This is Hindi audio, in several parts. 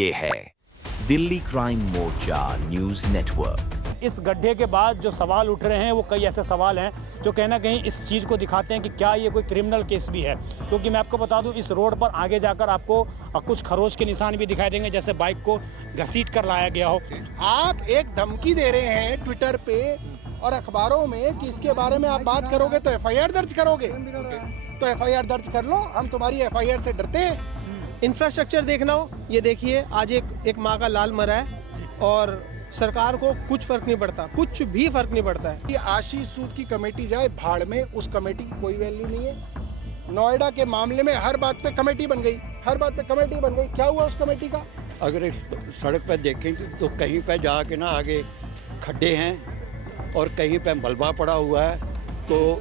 ये है दिल्ली क्राइम मोर्चा न्यूज नेटवर्क। इस गड्ढे के बाद जो सवाल उठ रहे हैं वो कई ऐसे सवाल हैं जो कहीं ना कहीं इस चीज़ को दिखाते हैं कि क्या ये कोई क्रिमिनल केस भी है। क्योंकि मैं आपको बता दूं, इस रोड पर आगे जाकर आपको कुछ खरोच के निशान भी दिखाई देंगे, जैसे बाइक को घसीट कर लाया गया हो। आप एक धमकी दे रहे हैं ट्विटर पे और अखबारों में कि इसके बारे में आप बात करोगे तो एफआईआर दर्ज करोगे। तो एफआईआर दर्ज कर लो, हम तुम्हारी एफआईआर से डरते हैं। इंफ्रास्ट्रक्चर देखना हो, ये देखिए आज एक माँ का लाल मरा है और सरकार को कुछ फर्क नहीं पड़ता, कुछ भी फर्क नहीं पड़ता है। कि आशीष सूद की कमेटी जाए भाड़ में, उस कमेटी की कोई वैल्यू नहीं है। नोएडा के मामले में हर बात पे कमेटी बन गई, हर बात पे कमेटी बन गई। क्या हुआ उस कमेटी का? अगर इस सड़क पर देखेंगे तो कहीं पे जाके ना आगे खड्डे हैं और कहीं पे मलबा पड़ा हुआ है। तो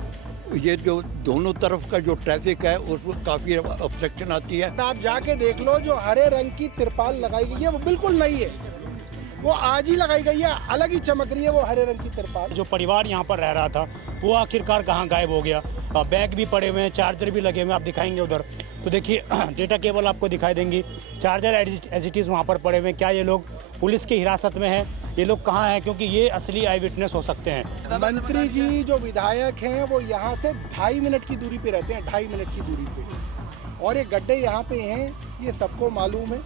ये जो दोनों तरफ का जो ट्रैफिक है उसमें काफ़ी ऑब्स्ट्रक्शन आती है। आप जाके देख लो, जो हरे रंग की तिरपाल लगाई गई है वो बिल्कुल नहीं है, वो आज ही लगाई गई है, अलग ही चमक रही है वो हरे रंग की तिरपाल। जो परिवार यहाँ पर रह रहा था वो आखिरकार कहाँ गायब हो गया। बैग भी पड़े हुए हैं, चार्जर भी लगे हुए हैं, आप दिखाएंगे उधर तो देखिए डेटा केबल आपको दिखाई देंगी, चार्जर एज इट इज़ वहाँ पर पड़े हुए हैं। क्या ये लोग पुलिस की हिरासत में हैं? ये लोग कहाँ हैं? क्योंकि ये असली आई विटनेस हो सकते हैं। मंत्री जी जो विधायक हैं वो यहाँ से 2.5 मिनट की दूरी पे रहते हैं, 2.5 मिनट की दूरी पे, और ये गड्ढे यहाँ पे हैं, ये सबको मालूम है।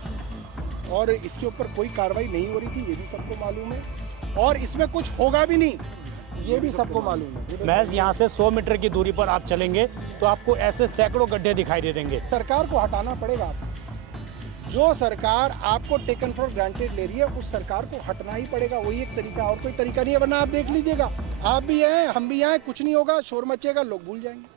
और इसके ऊपर कोई कार्रवाई नहीं हो रही थी, ये भी सबको मालूम है, और इसमें कुछ होगा भी नहीं, ये भी सबको मालूम है। महज यहाँ से 100 मीटर की दूरी पर आप चलेंगे तो आपको ऐसे सैकड़ों गड्ढे दिखाई दे देंगे। सरकार को हटाना पड़ेगा। जो सरकार आपको टेकन फॉर ग्रांटेड ले रही है उस सरकार को हटना ही पड़ेगा, वही एक तरीका, और कोई तरीका नहीं है। वरना आप देख लीजिएगा, आप भी आए हम भी आए, कुछ नहीं होगा, शोर मचेगा, लोग भूल जाएंगे।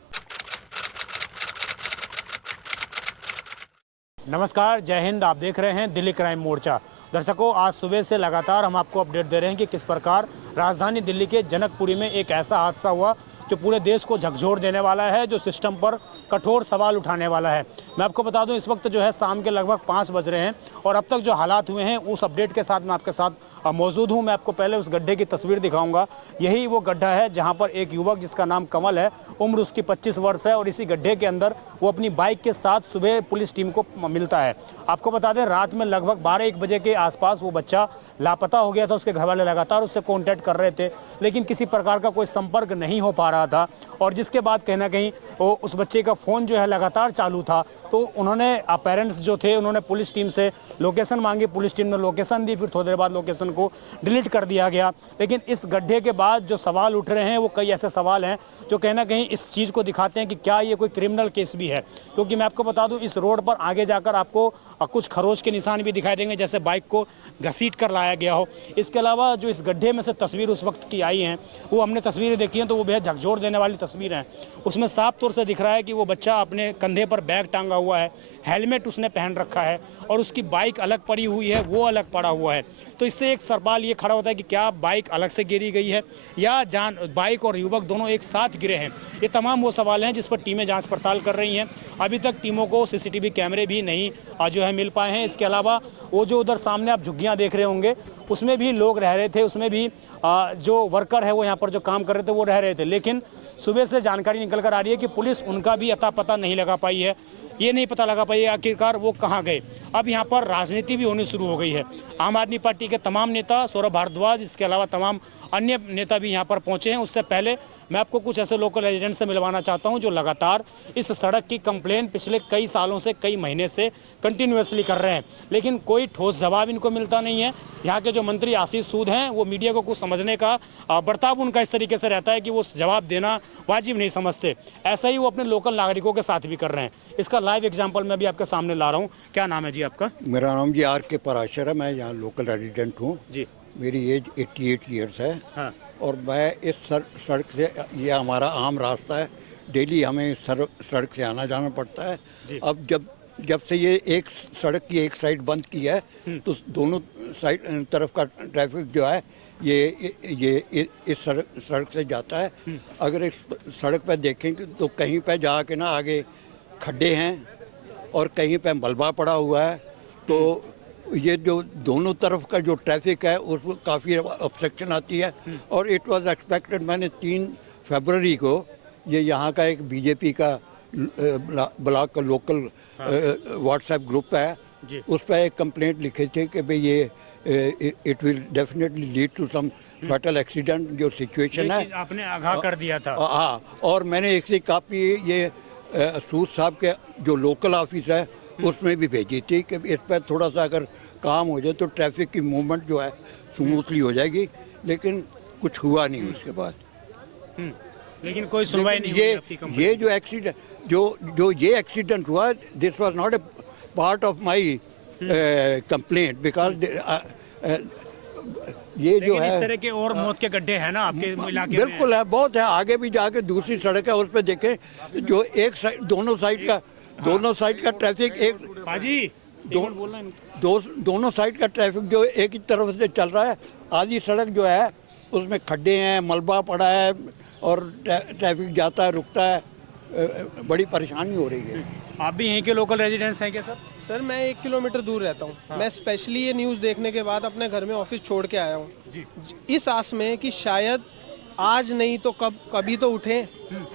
नमस्कार, जय हिंद। आप देख रहे हैं दिल्ली क्राइम मोर्चा। दर्शकों, आज सुबह से लगातार हम आपको अपडेट दे रहे हैं कि किस प्रकार राजधानी दिल्ली के जनकपुरी में एक ऐसा हादसा हुआ जो पूरे देश को झकझोर देने वाला है, जो सिस्टम पर कठोर सवाल उठाने वाला है। मैं आपको बता दूं, इस वक्त जो है शाम के लगभग 5 बज रहे हैं और अब तक जो हालात हुए हैं उस अपडेट के साथ मैं आपके साथ मौजूद हूं। मैं आपको पहले उस गड्ढे की तस्वीर दिखाऊंगा। यही वो गड्ढा है जहां पर एक युवक जिसका नाम कमल है, उम्र उसकी 25 वर्ष है, और इसी गड्ढे के अंदर वो अपनी बाइक के साथ सुबह पुलिस टीम को मिलता है। आपको बता दें, रात में लगभग 12-1 बजे के आसपास वो बच्चा लापता हो गया था। उसके घर वाले लगातार उससे कॉन्टैक्ट कर रहे थे, लेकिन किसी प्रकार का कोई संपर्क नहीं हो पा रहा था। और जिसके बाद कहीं ना कहीं वो उस बच्चे का फ़ोन जो है लगातार चालू था। तो उन्होंने पेरेंट्स जो थे उन्होंने पुलिस टीम से लोकेशन मांगी, पुलिस टीम ने लोकेशन दी, फिर थोड़ी देर बाद लोकेशन को डिलीट कर दिया गया। लेकिन इस गड्ढे के बाद जो सवाल उठ रहे हैं वो कई ऐसे सवाल हैं जो कहीं ना कहीं इस चीज़ को दिखाते हैं कि क्या ये कोई क्रिमिनल केस भी है। क्योंकि मैं आपको बता दूं, इस रोड पर आगे जाकर आपको कुछ खरोच के निशान भी दिखाई देंगे, जैसे बाइक को घसीट कर लाया गया हो। इसके अलावा जो इस गड्ढे में से तस्वीर उस वक्त की आई हैं, वो हमने तस्वीरें देखी हैं तो वो बेहद झकझोर देने वाली तस्वीर हैं। उसमें साफ तौर से दिख रहा है कि वो बच्चा अपने कंधे पर बैग टांगा हुआ है, हेलमेट उसने पहन रखा है, और उसकी बाइक अलग पड़ी हुई है, वो अलग पड़ा हुआ है। तो इससे एक सवाल ये खड़ा होता है कि क्या बाइक अलग से गिरी गई है या बाइक और युवक दोनों एक साथ गिरे हैं। ये तमाम वो सवाल हैं जिस पर टीमें जांच पड़ताल कर रही हैं। अभी तक टीमों को सीसीटीवी कैमरे भी नहीं जो है मिल पाए हैं। इसके अलावा वो जो उधर सामने आप झुग्गियाँ देख रहे होंगे उसमें भी लोग रह रहे थे, उसमें भी जो वर्कर है वो यहाँ पर जो काम कर रहे थे वो रह रहे थे। लेकिन सुबह से जानकारी निकल कर आ रही है कि पुलिस उनका भी अता पता नहीं लगा पाई है, ये नहीं पता लगा पाई है आखिरकार वो कहाँ गए। अब यहाँ पर राजनीति भी होनी शुरू हो गई है। आम आदमी पार्टी के तमाम नेता, सौरभ भारद्वाज, इसके अलावा तमाम अन्य नेता भी यहाँ पर पहुँचे हैं। उससे पहले मैं आपको कुछ ऐसे लोकल रेजिडेंट से मिलवाना चाहता हूं जो लगातार इस सड़क की कंप्लेन पिछले कई सालों से, कई महीने से कंटिन्यूसली कर रहे हैं, लेकिन कोई ठोस जवाब इनको मिलता नहीं है। यहाँ के जो मंत्री आशीष सूद हैं वो मीडिया को कुछ समझने का बर्ताव उनका इस तरीके से रहता है कि वो जवाब देना वाजिब नहीं समझते। ऐसा ही वो अपने लोकल नागरिकों के साथ भी कर रहे हैं। इसका लाइव एग्जाम्पल मैं भी आपके सामने ला रहा हूँ। क्या नाम है जी आपका? मेरा नाम जी R.K. पराशर है, मैं यहाँ लोकल रेजिडेंट हूँ जी। मेरी एज 88 ईयर्स है। हाँ। और मैं इस सड़क से, ये हमारा आम रास्ता है, डेली हमें सड़क से आना जाना पड़ता है। अब जब से ये एक सड़क की एक साइड बंद की है तो दोनों साइड तरफ का ट्रैफिक जो है ये इस सड़क से जाता है। अगर इस सड़क पर देखेंगे तो कहीं पे जाके ना आगे खड्डे हैं और कहीं पे मलबा पड़ा हुआ है। तो ये जो दोनों तरफ का जो ट्रैफिक है उसमें काफ़ी ऑब्स्ट्रक्शन आती है। और इट वाज एक्सपेक्टेड, मैंने 3 फरवरी को ये यहाँ का एक बीजेपी का ब्लॉक का लोकल व्हाट्सएप ग्रुप है, जी। उस पर एक कंप्लेंट लिखे थे कि भाई ये it will definitely lead to some fatal accident जो सिचुएशन है। आपने आगाह कर दिया था। हाँ, और मैंने इसकी कापी ये सूद साहब के जो लोकल ऑफिस है उसमें भी भेजी थी कि इस पर थोड़ा सा अगर काम हो जाए तो ट्रैफिक की मूवमेंट जो है स्मूथली हो जाएगी, लेकिन कुछ हुआ नहीं उसके बाद। लेकिन कोई सुनवाई नहीं हुई आपकी कंपनी। ये जो एक्सीडेंट जो ये एक्सीडेंट हुआ, this was not a part of my complaint because ये जो है इस तरह के और मौत के गड्ढे हैं ना आपके इलाके में? बिल्कुल है, बहुत है। आगे भी जाके दूसरी सड़क है उस पर देखें जो एक साइड दोनों साइड का ट्रैफिक एक पाजी दोनों साइड का ट्रैफिक जो एक ही तरफ से चल रहा है। आधी सड़क जो है उसमें खड्डे हैं, मलबा पड़ा है और ट्रैफिक जाता है, रुकता है, बड़ी परेशानी हो रही है। आप भी यहीं के लोकल रेजिडेंट्स हैं क्या सर? सर मैं 1 किलोमीटर दूर रहता हूँ। मैं स्पेशली ये न्यूज़ देखने के बाद अपने घर में ऑफिस छोड़ के आया हूँ इस आस में कि शायद आज नहीं तो कभी तो उठें।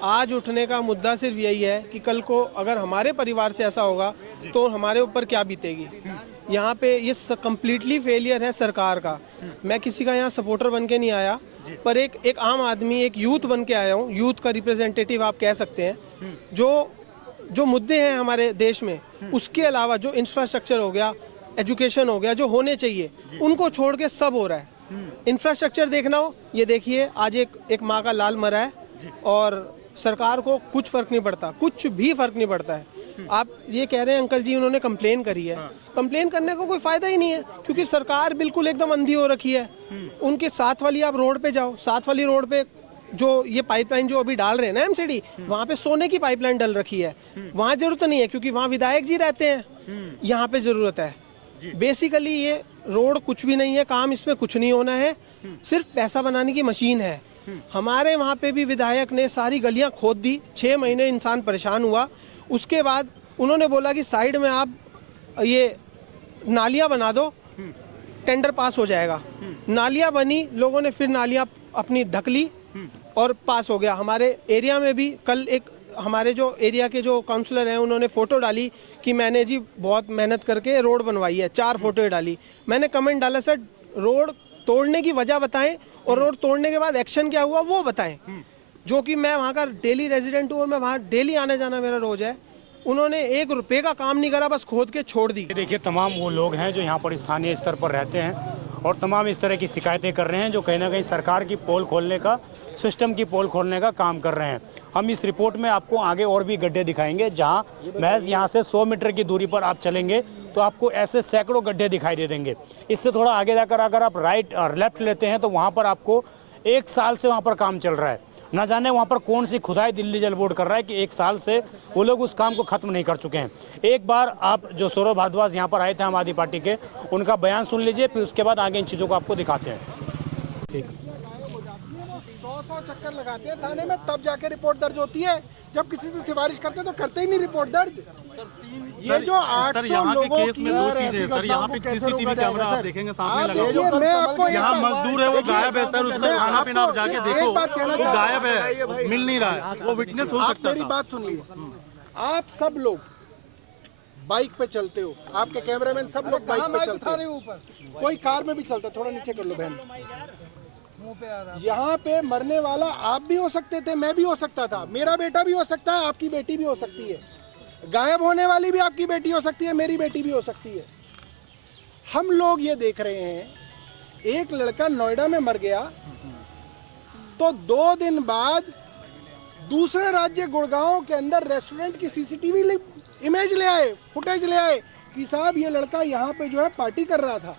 आज उठने का मुद्दा सिर्फ यही है कि कल को अगर हमारे परिवार से ऐसा होगा तो हमारे ऊपर क्या बीतेगी। यहाँ पे ये कम्प्लीटली फेलियर है सरकार का। मैं किसी का यहाँ सपोर्टर बन के नहीं आया, पर एक आम आदमी, एक यूथ बन के आया हूँ। यूथ का रिप्रेजेंटेटिव आप कह सकते हैं। जो मुद्दे हैं हमारे देश में, उसके अलावा जो इंफ्रास्ट्रक्चर हो गया, एजुकेशन हो गया, जो होने चाहिए उनको छोड़ के सब हो रहा है। इंफ्रास्ट्रक्चर देखना हो, ये देखिए आज एक माँ का लाल मरा है और सरकार को कुछ फर्क नहीं पड़ता, कुछ भी फर्क नहीं पड़ता है। आप ये कह रहे हैं अंकल जी उन्होंने कंप्लेन करी है, कंप्लेन करने का कोई फायदा ही नहीं है क्योंकि सरकार बिल्कुल एकदम अंधी हो रखी है। उनके साथ वाली आप रोड पे जाओ, साथ वाली रोड पे जो ये पाइपलाइन जो अभी डाल रहे हैं ना एमसीडी, वहाँ पे सोने की पाइपलाइन डल रखी है। वहाँ जरूरत नहीं है क्योंकि वहाँ विधायक जी रहते हैं, यहाँ पे जरूरत है। बेसिकली ये रोड कुछ भी नहीं है, काम इसमें कुछ नहीं होना है, सिर्फ पैसा बनाने की मशीन है। हमारे वहाँ पे भी विधायक ने सारी गलियाँ खोद दी, 6 महीने इंसान परेशान हुआ। उसके बाद उन्होंने बोला कि साइड में आप ये नालियाँ बना दो, टेंडर पास हो जाएगा। नालियाँ बनी, लोगों ने फिर नालियाँ अपनी ढक ली और पास हो गया। हमारे एरिया में भी कल एक हमारे जो एरिया के जो काउंसलर हैं उन्होंने फ़ोटो डाली कि मैंने जी बहुत मेहनत करके रोड बनवाई है, 4 फोटो डाली। मैंने कमेंट डाला सर रोड तोड़ने की वजह बताएं और रोड तोड़ने के बाद एक्शन क्या हुआ वो बताएं। जो कि मैं वहाँ का डेली रेजिडेंट हूँ और मैं वहाँ डेली आने जाना मेरा रोज है। उन्होंने 1 रुपये का काम नहीं करा, बस खोद के छोड़ दी। देखिए तमाम वो लोग हैं जो यहाँ पर स्थानीय स्तर पर रहते हैं और तमाम इस तरह की शिकायतें कर रहे हैं जो कहीं ना कहीं सरकार की पोल खोलने का, सिस्टम की पोल खोलने का काम कर रहे हैं। हम इस रिपोर्ट में आपको आगे और भी गड्ढे दिखाएंगे जहां महज यहाँ से 100 मीटर की दूरी पर आप चलेंगे तो आपको ऐसे सैकड़ों गड्ढे दिखाई दे देंगे। इससे थोड़ा आगे जाकर अगर आप राइट और लेफ्ट लेते हैं तो वहाँ पर आपको 1 साल से वहाँ पर काम चल रहा है। ना जाने वहाँ पर कौन सी खुदाई दिल्ली जल बोर्ड कर रहा है कि 1 साल से वो लोग उस काम को ख़त्म नहीं कर चुके हैं। एक बार आप जो सौरभ भारद्वाज यहाँ पर आए थे आम आदमी पार्टी के, उनका बयान सुन लीजिए, फिर उसके बाद आगे इन चीज़ों को आपको दिखाते हैं। ठीक, 100 चक्कर लगाते हैं थाने में, तब जाके रिपोर्ट दर्ज होती है। जब किसी से सिफारिश करते हैं तो करते ही नहीं रिपोर्ट दर्ज। ये जो 800 लोगों की सर यहाँ पे सीसीटीवी कैमरा आप देखेंगे सामने लगा देखिए, मैं आपको यहाँ मजदूर है वो गायब है सर, उसका खाना पीना आप जाके देखो वो गायब है, मिल नहीं रहा है, वो विटनेस हो आप सकता मेरी था। बात सुनिए। आप सब लोग बाइक पे चलते हो, आपके कैमरामैन सब लोग बाइक पे चलते हैं, कोई कार में भी चलता है। थोड़ा नीचे कर लो बहन। यहाँ पे मरने वाला आप भी हो सकते थे, मैं भी हो सकता था, मेरा बेटा भी हो सकता है, आपकी बेटी भी हो सकती है, गायब होने वाली भी आपकी बेटी हो सकती है, मेरी बेटी भी हो सकती है। हम लोग ये देख रहे हैं, एक लड़का नोएडा में मर गया तो 2 दिन बाद दूसरे राज्य गुड़गांव के अंदर रेस्टोरेंट की सीसीटीवी इमेज ले आए, फुटेज ले आए कि साहब ये लड़का यहाँ पे जो है पार्टी कर रहा था।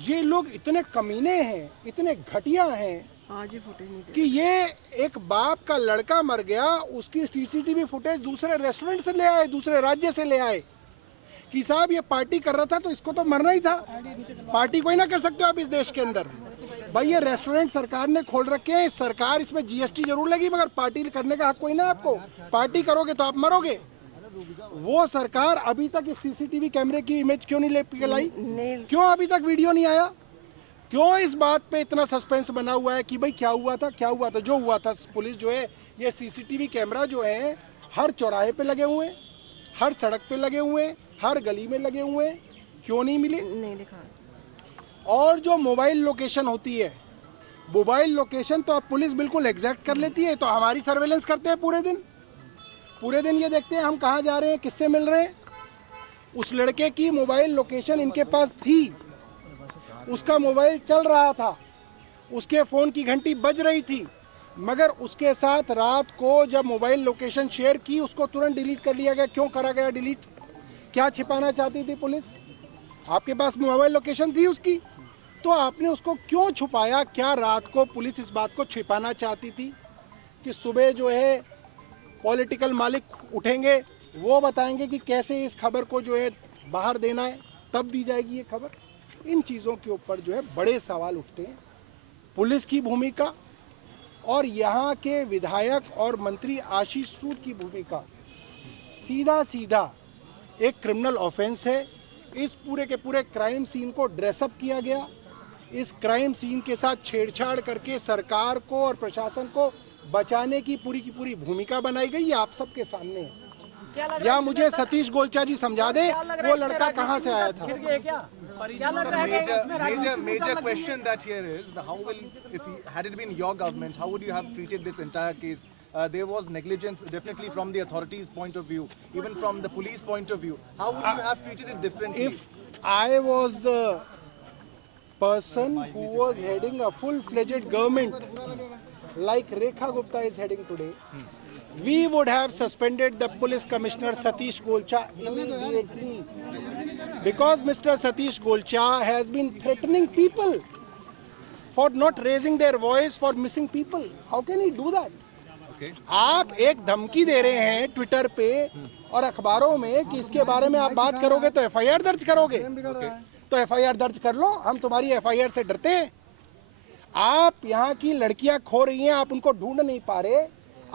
ये लोग इतने कमीने हैं, इतने घटिया हैं कि ये एक बाप का लड़का मर गया, उसकी सीसीटीवी फुटेज दूसरे रेस्टोरेंट से ले आए, दूसरे राज्य से ले आए कि साहब ये पार्टी कर रहा था तो इसको तो मरना ही था। पार्टी कोई ना कर सकते हो आप इस देश के अंदर। भाई ये रेस्टोरेंट सरकार ने खोल रखे हैं, सरकार इसमें जीएसटी जरूर लगी मगर पार्टी करने का हक कोई ना आपको। पार्टी करोगे तो आप मरोगे। वो सरकार अभी तक इस सीसीटीवी कैमरे की इमेज क्यों नहीं ले लाई? क्यों अभी तक वीडियो नहीं आया? क्यों इस बात पे इतना सस्पेंस बना हुआ है कि भाई क्या हुआ था, क्या हुआ था? जो हुआ था, पुलिस जो है ये सीसीटीवी कैमरा जो है हर चौराहे पे लगे हुए हैं, हर सड़क पे लगे हुए हैं, हर गली में लगे हुए हैं, क्यों नहीं मिले? नहीं दिखा। और जो मोबाइल लोकेशन होती है, मोबाइल लोकेशन तो अब पुलिस बिल्कुल एग्जैक्ट कर लेती है, तो हमारी सर्वेलेंस करते हैं पूरे दिन ये देखते हैं हम कहाँ जा रहे हैं, किससे मिल रहे हैं। उस लड़के की मोबाइल लोकेशन इनके पास थी, उसका मोबाइल चल रहा था, उसके फ़ोन की घंटी बज रही थी, मगर उसके साथ रात को जब मोबाइल लोकेशन शेयर की उसको तुरंत डिलीट कर लिया गया। क्यों करा गया डिलीट? क्या छिपाना चाहती थी पुलिस? आपके पास मोबाइल लोकेशन थी उसकी, तो आपने उसको क्यों छुपाया? क्या रात को पुलिस इस बात को छिपाना चाहती थी कि सुबह जो है पॉलिटिकल मालिक उठेंगे, वो बताएंगे कि कैसे इस खबर को जो है बाहर देना है, तब दी जाएगी ये खबर? इन चीज़ों के ऊपर जो है बड़े सवाल उठते हैं। पुलिस की भूमिका और यहाँ के विधायक और मंत्री आशीष सूद की भूमिका सीधा एक क्रिमिनल ऑफेंस है। इस पूरे के पूरे क्राइम सीन को ड्रेसअप किया गया। इस क्राइम सीन के साथ छेड़छाड़ करके सरकार को और प्रशासन को बचाने की पूरी भूमिका बनाई गई। ये आप सबके सामने है। या मुझे सतीश गोलचा जी समझा दे वो लड़का कहाँ से आया था। Major question that here is how will, had it been your government, how would you have treated this entire case? There was negligence definitely from the authorities' point of view, even from the police point of view. How would you have treated it differently? If I was the person who was heading a full-fledged government like Rekha Gupta is heading today, we would have suspended the police commissioner Satish Golcha immediately, because Mr. Satish Golcha has been threatening people for not raising their voice for missing people. How can he do that? आप एक धमकी दे रहे हैं ट्विटर पे और अखबारों में कि इसके बारे में आप बात करोगे तो एफआईआर दर्ज करोगे। तो एफआईआर दर्ज कर लो, हम तुम्हारी एफआईआर से डरते हैं। आप यहाँ की लड़कियां खो रही हैं, आप उनको ढूंढ नहीं पा रहे,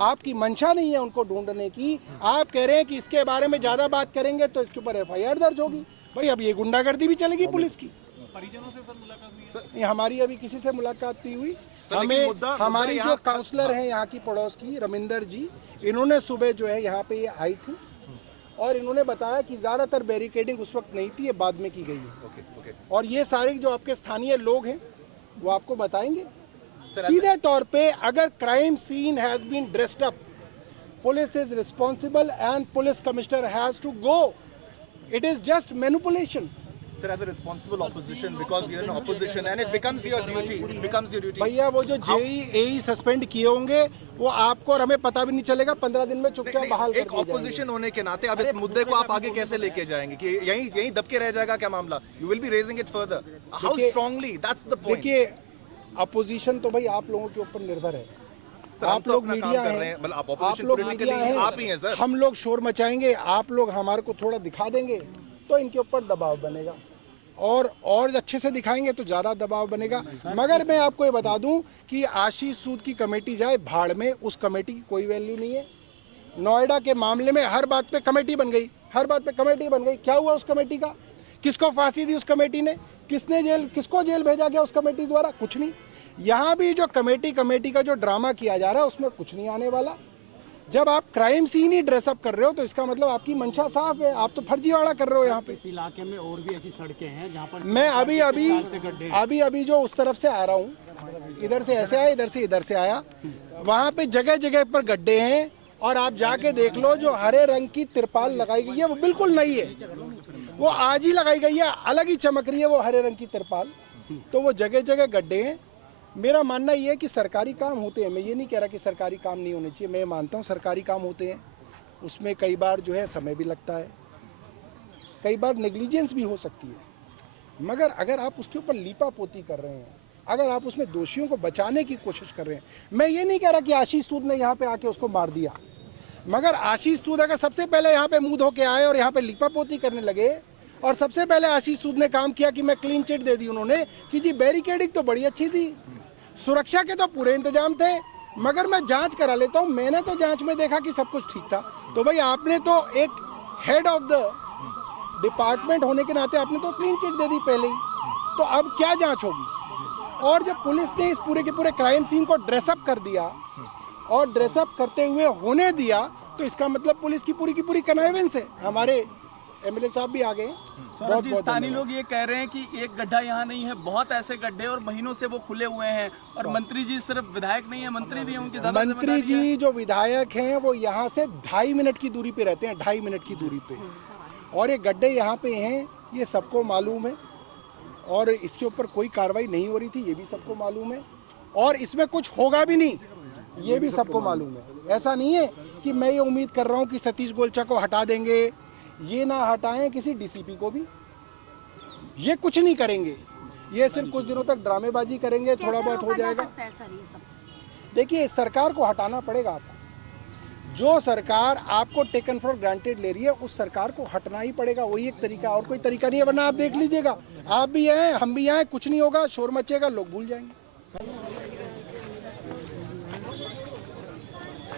आपकी मंशा नहीं है उनको ढूंढने की। आप कह रहे हैं कि इसके बारे में ज्यादा बात करेंगे तो इसके ऊपर एफआईआर दर्ज होगी। भाई अब ये गुंडागर्दी भी चलेगी पुलिस की। परिजनों से सर मुलाकात नहीं, हमारी अभी किसी से मुलाकात नहीं हुई। हमें हमारी जो काउंसलर हैं यहाँ की पड़ोस की रमिंदर जी, इन्होंने सुबह जो है यहाँ पे ये आई थी और इन्होंने बताया कि ज़्यादातर बैरिकेडिंग उस वक्त नहीं थी, ये बाद में की गई है। और ये सारे जो आपके स्थानीय लोग हैं वो आपको बताएंगे। सीधे तौर पे अगर crime scene has been dressed up, police is responsible and police commissioner has to go. It is just manipulation. Sir, as a responsible opposition, because you're in opposition and it becomes your duty. It becomes your duty. भैया वो जो जेई सस्पेंड किए होंगे वो आपको और हमें पता भी नहीं चलेगा, 15 दिन में चुपचाप बहाल कर एक ऑपोजिशन होने के नाते अब इस मुद्दे को आप आगे कैसे लेके जाएंगे कि यहीं दबके रह जाएगा क्या मामला? You will be raising it further. How strongly? That's the point. देखिए अपोजिशन तो भाई आप लोगों के ऊपर निर्भर है। आप लोग मीडिया हैं, आप लोग मीडिया हैं, हम लोग शोर मचाएंगे, आप लोग हमारे को थोड़ा दिखा देंगे तो इनके ऊपर दबाव बनेगा और अच्छे से दिखाएंगे तो ज़्यादा दबाव बनेगा। मगर मैं आपको ये बता दूं कि आशीष सूद की कमेटी जाए भाड़ में, उस कमेटी की कोई वैल्यू नहीं है। नोएडा के मामले में हर बात पे कमेटी बन गई, हर बात पे कमेटी बन गई। क्या हुआ उस कमेटी का? किसको फांसी दी उस कमेटी ने? किसको जेल भेजा गया उस कमेटी द्वारा? कुछ नहीं। यहाँ भी जो कमेटी का जो ड्रामा किया जा रहा है उसमें कुछ नहीं आने वाला। जब आप क्राइम सीन ही ड्रेसअप कर रहे हो तो इसका मतलब आपकी मंशा साफ है, आप तो फर्जीवाड़ा कर रहे हो। यहाँ पे इस इलाके में और भी ऐसी सड़कें हैं जहाँ पर मैं अभी जो उस तरफ से आ रहा हूँ, इधर से ऐसे आया, इधर से आया, वहाँ पे जगह जगह पर गड्ढे हैं और आप जाके देख लो जो हरे रंग की तिरपाल लगाई गई है वो बिल्कुल नई है, वो आज ही लगाई गई है, अलग ही चमक रही है वो हरे रंग की तिरपाल। तो वो जगह जगह गड्ढे हैं। मेरा मानना ये है कि सरकारी काम होते हैं, मैं ये नहीं कह रहा कि सरकारी काम नहीं होने चाहिए, मैं मानता हूँ सरकारी काम होते हैं, उसमें कई बार जो है समय भी लगता है, कई बार नेग्लिजेंस भी हो सकती है। मगर अगर आप उसके ऊपर लीपापोती कर रहे हैं, अगर आप उसमें दोषियों को बचाने की कोशिश कर रहे हैं, मैं ये नहीं कह रहा कि आशीष सूद ने यहाँ पे आके उसको मार दिया, मगर आशीष सूद अगर सबसे पहले यहाँ पे मुँह धो के आए और यहाँ पे लीपापोती करने लगे और सबसे पहले आशीष सूद ने काम किया कि मैं क्लीन चिट दे दी उन्होंने कि जी बैरिकेडिंग तो बड़ी अच्छी थी, सुरक्षा के तो पूरे इंतजाम थे, मगर मैं जांच करा लेता हूं, मैंने तो जांच में देखा कि सब कुछ ठीक था। तो भाई आपने तो एक हेड ऑफ द डिपार्टमेंट होने के नाते आपने तो क्लीन चिट दे दी पहले ही, तो अब क्या जांच होगी? और जब पुलिस ने इस पूरे के पूरे क्राइम सीन को ड्रेसअप कर दिया और ड्रेसअप करते हुए होने दिया तो इसका मतलब पुलिस की पूरी कनाइवेंस है, हमारे एमएलए साहब भी आ गए हैं। सौरभ जी, स्थानीय लोग ये कह रहे हैं कि एक गड्ढा यहाँ नहीं है, बहुत ऐसे गड्ढे और महीनों से वो खुले हुए हैं। और मंत्री जी सिर्फ विधायक नहीं है, मंत्री भी हैं, उनकी ज़्यादा मंत्री जिम्मेदारी है। जी जो विधायक हैं वो यहाँ से 2.5 मिनट की दूरी पे रहते हैं, 2.5 मिनट की दूरी पे। और ये गड्ढे यहाँ पे हैं, ये सबको मालूम है। और इसके ऊपर कोई कार्रवाई नहीं हो रही थी, ये भी सबको मालूम है। और इसमें कुछ होगा भी नहीं, ये भी सबको मालूम है। ऐसा नहीं है कि मैं ये उम्मीद कर रहा हूँ कि सतीश गोलचा को हटा देंगे, ये ना हटाएं किसी डीसीपी को भी, ये कुछ नहीं करेंगे। ये सिर्फ कुछ दिनों तक ड्रामेबाजी करेंगे, थोड़ा बहुत हो जाएगा। देखिए, सरकार को हटाना पड़ेगा आपको। जो सरकार आपको टेकन फॉर ग्रांटेड ले रही है, उस सरकार को हटना ही पड़ेगा। वही एक तरीका, और कोई तरीका नहीं है। वरना आप देख लीजिएगा, आप भी आए, हम भी आए, कुछ नहीं होगा, शोर मचेगा, लोग भूल जाएंगे।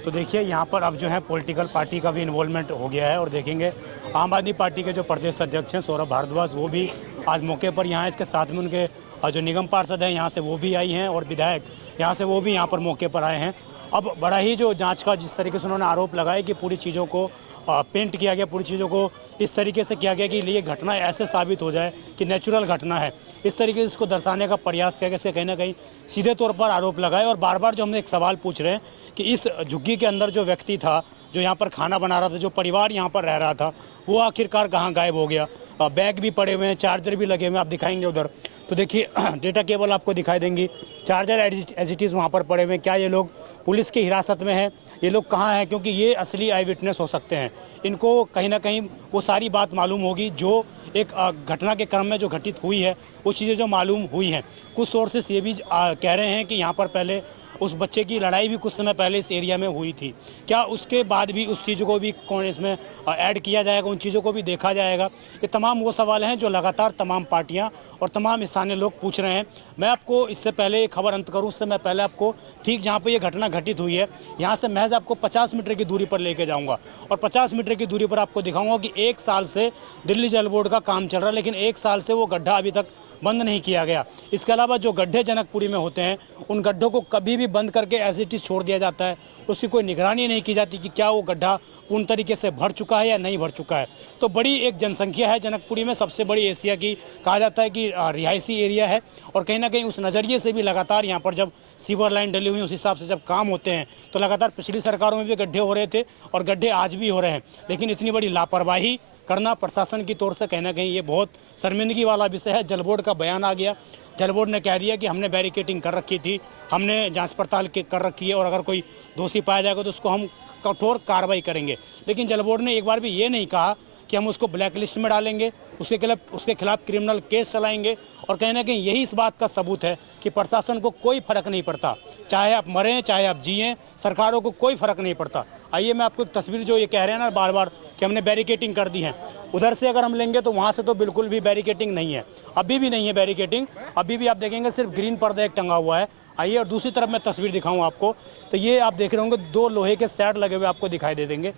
तो देखिए, यहाँ पर अब जो है पॉलिटिकल पार्टी का भी इन्वॉल्वमेंट हो गया है। और देखेंगे आम आदमी पार्टी के जो प्रदेश अध्यक्ष हैं सौरभ भारद्वाज, वो भी आज मौके पर यहाँ, इसके साथ में उनके जो निगम पार्षद हैं यहाँ से वो भी आई हैं, और विधायक यहाँ से वो भी यहाँ पर मौके पर आए हैं। अब बड़ा ही जो जांच का जिस तरीके से उन्होंने आरोप लगाया कि पूरी चीज़ों को पेंट किया गया, पूरी चीज़ों को इस तरीके से किया गया कि ये घटना ऐसे साबित हो जाए कि नेचुरल घटना है, इस तरीके से इसको दर्शाने का प्रयास किया गया, कहीं ना कहीं सीधे तौर पर आरोप लगाए। और बार बार जो हमने एक सवाल पूछ रहे हैं कि इस झुग्गी के अंदर जो व्यक्ति था, जो यहाँ पर खाना बना रहा था, जो परिवार यहाँ पर रह रहा था, वो आखिरकार कहाँ गायब हो गया। बैग भी पड़े हुए हैं, चार्जर भी लगे हुए हैं, आप दिखाएंगे उधर तो देखिए डेटा केबल आपको दिखाई देंगी, चार्जर एज इट इज़ वहाँ पर पड़े हुए हैं। क्या ये लोग पुलिस की हिरासत में हैं? ये लोग कहाँ हैं? क्योंकि ये असली आई विटनेस हो सकते हैं। इनको कहीं ना कहीं वो सारी बात मालूम होगी जो एक घटना के क्रम में जो घटित हुई है, वो चीज़ें जो मालूम हुई हैं। कुछ सोर्सेस ये भी कह रहे हैं कि यहाँ पर पहले उस बच्चे की लड़ाई भी कुछ समय पहले इस एरिया में हुई थी। क्या उसके बाद भी उस चीज़ों को भी कौन इसमें ऐड किया जाएगा, उन चीज़ों को भी देखा जाएगा? ये तमाम वो सवाल हैं जो लगातार तमाम पार्टियां और तमाम स्थानीय लोग पूछ रहे हैं। मैं आपको इससे पहले एक खबर अंत करूं, उससे मैं पहले आपको ठीक जहां पर ये घटना घटित हुई है, यहाँ से महज आपको 50 मीटर की दूरी पर लेके जाऊँगा और 50 मीटर की दूरी पर आपको दिखाऊँगा कि 1 साल से दिल्ली जल बोर्ड का काम चल रहा है, लेकिन 1 साल से वो गड्ढा अभी तक बंद नहीं किया गया। इसके अलावा जो गड्ढे जनकपुरी में होते हैं, उन गड्ढों को कभी भी बंद करके एज इट इज़ छोड़ दिया जाता है। उसकी कोई निगरानी नहीं की जाती कि क्या वो गड्ढा पूर्ण तरीके से भर चुका है या नहीं भर चुका है। तो बड़ी एक जनसंख्या है जनकपुरी में, सबसे बड़ी एशिया की कहा जाता है कि रिहायशी एरिया है। और कहीं ना कहीं उस नज़रिए से भी लगातार यहाँ पर जब सीवर लाइन डली हुई, उस हिसाब से जब काम होते हैं, तो लगातार पिछली सरकारों में भी गड्ढे हो रहे थे और गड्ढे आज भी हो रहे हैं। लेकिन इतनी बड़ी लापरवाही करना प्रशासन की तौर से कहीं ना कहीं ये बहुत शर्मिंदगी वाला विषय है। जल बोर्ड का बयान आ गया, जल बोर्ड ने कह दिया कि हमने बैरिकेटिंग कर रखी थी, हमने जांच पड़ताल कर रखी है और अगर कोई दोषी पाया जाएगा तो उसको हम कठोर कार्रवाई करेंगे। लेकिन जल बोर्ड ने एक बार भी ये नहीं कहा कि हम उसको ब्लैक लिस्ट में डालेंगे, उसके खिलाफ क्रिमिनल केस चलाएंगे। और कहीं ना कहीं यही इस बात का सबूत है कि प्रशासन को कोई फर्क नहीं पड़ता, चाहे आप मरें चाहे आप जिएं, सरकारों को कोई फर्क नहीं पड़ता। आइए मैं आपको एक तस्वीर, जो ये कह रहे हैं ना बार बार कि हमने बैरिकेटिंग कर दी है, उधर से अगर हम लेंगे तो वहाँ से तो बिल्कुल भी बैरिकेटिंग नहीं है, अभी भी नहीं है बैरिकेटिंग। अभी भी आप देखेंगे सिर्फ ग्रीन पर्दा एक टंगा हुआ है। आइए और दूसरी तरफ मैं तस्वीर दिखाऊँ आपको, तो ये आप देख रहे होंगे 2 लोहे के सेट लगे हुए आपको दिखाई दे देंगे,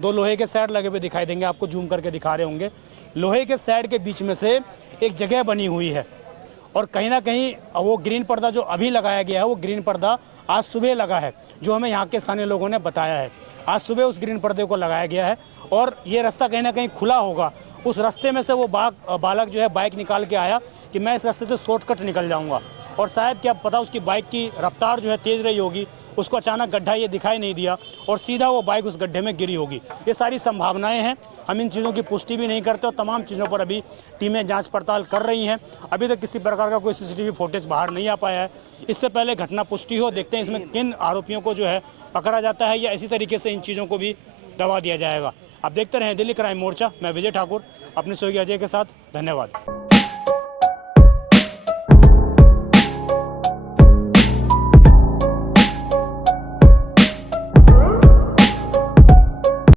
2 लोहे के सेट लगे हुए दिखाई देंगे, आपको जूम करके दिखा रहे होंगे। लोहे के सेट के बीच में से एक जगह बनी हुई है और कहीं ना कहीं वो ग्रीन पर्दा जो अभी लगाया गया है, वो ग्रीन पर्दा आज सुबह लगा है, जो हमें यहाँ के स्थानीय लोगों ने बताया है। आज सुबह उस ग्रीन पर्दे को लगाया गया है और ये रास्ता कहीं ना कहीं खुला होगा। उस रास्ते में से वो बालक जो है बाइक निकाल के आया कि मैं इस रास्ते से शॉर्टकट निकल जाऊँगा, और शायद क्या पता उसकी बाइक की रफ्तार जो है तेज़ रही होगी, उसको अचानक गड्ढा ये दिखाई नहीं दिया और सीधा वो बाइक उस गड्ढे में गिरी होगी। ये सारी संभावनाएं हैं, हम इन चीज़ों की पुष्टि भी नहीं करते और तमाम चीज़ों पर अभी टीमें जांच पड़ताल कर रही हैं। अभी तक किसी प्रकार का कोई सीसीटीवी फुटेज बाहर नहीं आ पाया है। इससे पहले घटना पुष्टि हो, देखते हैं इसमें किन आरोपियों को जो है पकड़ा जाता है या इसी तरीके से इन चीज़ों को भी दबा दिया जाएगा। आप देखते रहें दिल्ली क्राइम मोर्चा। मैं विजय ठाकुर अपने सहयोगी अजय के साथ, धन्यवाद।